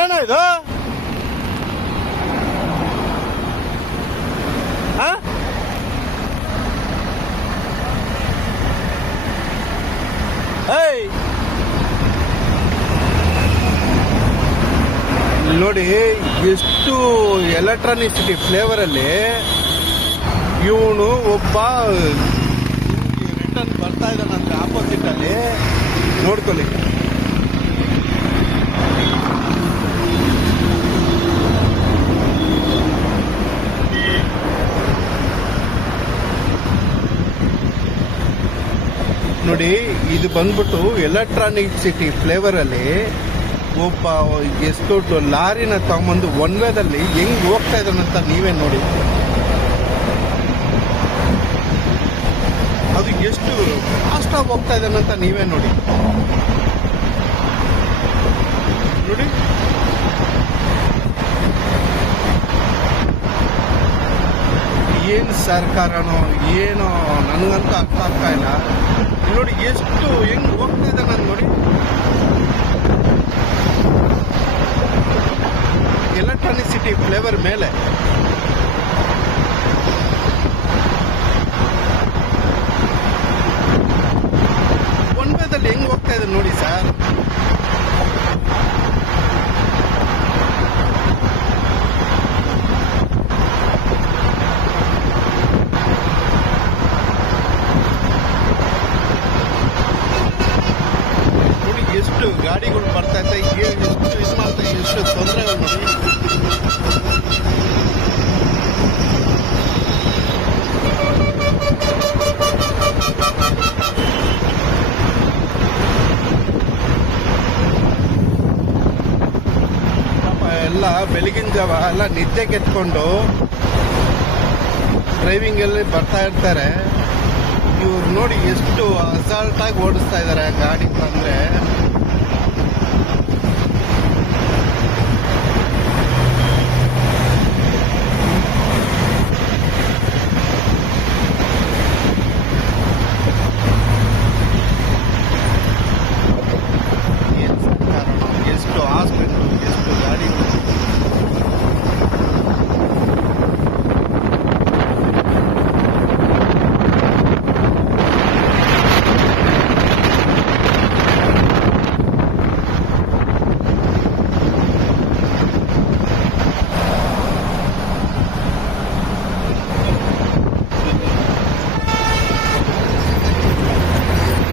ಏನಾಯ್ತು? ನೋಡಿ ಎಷ್ಟು ಎಲೆಕ್ಟ್ರಾನಿಸಿಟಿ ಫ್ಲೇವರ್ ಅಲ್ಲಿ ಇವನು ಒಬ್ಬ ರಿಟರ್ನ್ ಬರ್ತಾ ಇದ್ದಾನಂದ್ರೆ ಆಪೋಸಿಟ್ ಅಲ್ಲಿ ನೋಡ್ಕೊಳ್ಳಿ. ನೋಡಿ ಇದು ಬಂದ್ಬಿಟ್ಟು ಎಲೆಕ್ಟ್ರಾನಿಕ್ ಸಿಟಿ ಫ್ಲೇವರ್ ಅಲ್ಲಿ ಒಬ್ಬ ಎಷ್ಟು ದೊಡ್ಡ ಲಾರಿನ ತಗೊಂಬಂದು ಒನ್ ವೇದಲ್ಲಿ ಹೆಂಗ್ ಹೋಗ್ತಾ ಇದ್ದಾನಂತ ನೀವೇ ನೋಡಿ. ಅದು ಎಷ್ಟು ಫಾಸ್ಟ್ ಆಗಿ ಹೋಗ್ತಾ ಇದ್ದಾನಂತ ನೀವೇ ನೋಡಿ. ನೋಡಿ ಏನು ಸರ್ಕಾರನೋ ಏನೋ ನನಗಂತೂ ಅರ್ಥ ಆಗ್ತಾ ಇಲ್ಲ. ನೋಡಿ ಎಷ್ಟು ಹೆಂಗ್ ಹೋಗ್ತಾ ಇದ್ದಾನೆ ನೋಡಿ. ಎಲೆಕ್ಟ್ರಾನಿಸಿಟಿ ಫ್ಲೇವರ್ ಮೇಲೆ ಒನ್ ವೇದಲ್ಲಿ ಹೆಂಗ್ ಹೋಗ್ತಾ ಇದೆ ನೋಡಿ ಸರ್. ನೋಡಿ ಎಷ್ಟು ಗಾಡಿಗಳು ಬರ್ತಾ ಇದ್ದ ಎಷ್ಟು ಇದು ಮಾಡ್ತಾ ಎಷ್ಟು ತೊಂದರೆಗಳು ನೋಡಿ. ಎಲ್ಲ ಬೆಳಗಿನ ಜಾವ ಎಲ್ಲ ನಿದ್ದೆ ಕೆತ್ಕೊಂಡು ಡ್ರೈವಿಂಗ್ ಅಲ್ಲಿ ಬರ್ತಾ ಇರ್ತಾರೆ. ಇವ್ರು ನೋಡಿ ಎಷ್ಟು ಅಸಾಲ್ಟ್ ಆಗಿ ಓಡಿಸ್ತಾ ಇದಾರೆ ಗಾಡಿ ಅಂದ್ರೆ.